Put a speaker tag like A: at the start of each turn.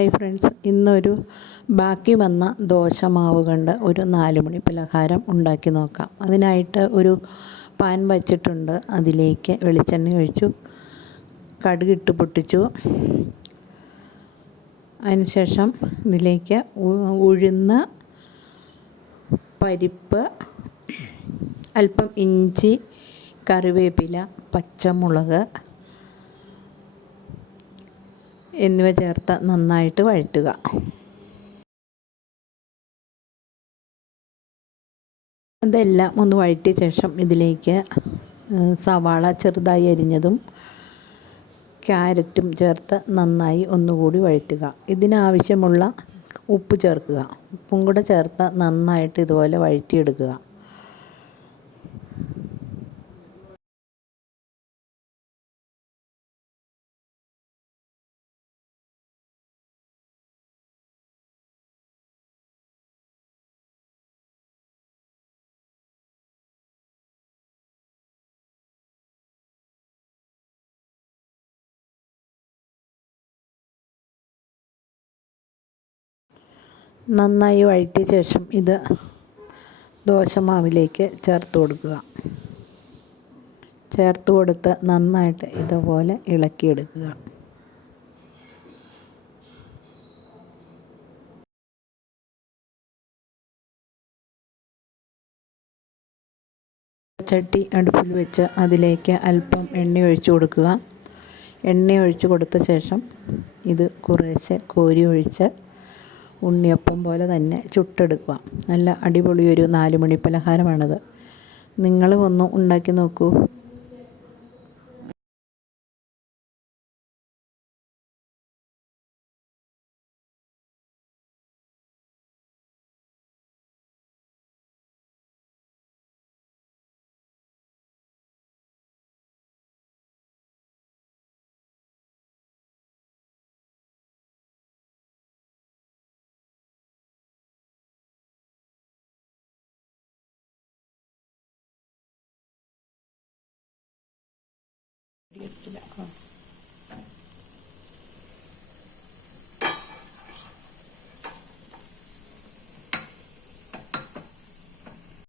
A: Hi friends. ഇന്നൊരു ബാക്കി വന്ന ദോശമാവ് കൊണ്ട് ഒരു നാലുമണി പലഹാരം ഉണ്ടാക്കി നോക്കാം. അതിനായിട്ട് ഒരു പാൻ വച്ചിട്ടുണ്ട്. അതിലേക്ക് വെളിച്ചെണ്ണ ഒഴിച്ചു. കടുകിട്ട് പൊട്ടിച്ചു. അതിനുശേഷം ഇതിലേക്ക് ഉഴുന്ന പരിപ്പ് അല്പം ഇഞ്ചി കറിവേപ്പില പച്ചമുളക് എന്നിവ ചേർത്ത് നന്നായിട്ട് വഴറ്റുക. അതെല്ലാം ഒന്ന് വഴറ്റിയ ശേഷം ഇതിലേക്ക് സവാള ചെറുതായി അരിഞ്ഞതും ക്യാരറ്റും ചേർത്ത് നന്നായി ഒന്നുകൂടി വഴറ്റുക. ഇതിനാവശ്യമുള്ള ഉപ്പ് ചേർക്കുക. ഉപ്പും കൂടെ ചേർത്ത് നന്നായിട്ട് ഇതുപോലെ വഴറ്റിയെടുക്കുക. നന്നായി വഴറ്റിയ ശേഷം ഇത് ദോശമാവിലേക്ക് ചേർത്ത് കൊടുക്കുക. ചേർത്ത് കൊടുത്ത് നന്നായിട്ട് ഇതുപോലെ ഇളക്കിയെടുക്കുക. ചട്ടി അടുപ്പിൽ വെച്ച് അതിലേക്ക് അല്പം എണ്ണ ഒഴിച്ച് കൊടുക്കുക. എണ്ണ ഒഴിച്ച് കൊടുത്ത ശേഷം ഇത് കുറേശ്ശെ കോരി ഒഴിച്ച് ഉണ്ണിയപ്പം പോലെ തന്നെ ചുട്ടെടുക്കുക. നല്ല അടിപൊളി ഒരു നാല് മണി പലഹാരമാണത്. നിങ്ങൾ ഒന്ന് ഉണ്ടാക്കി നോക്കൂ. 这个这两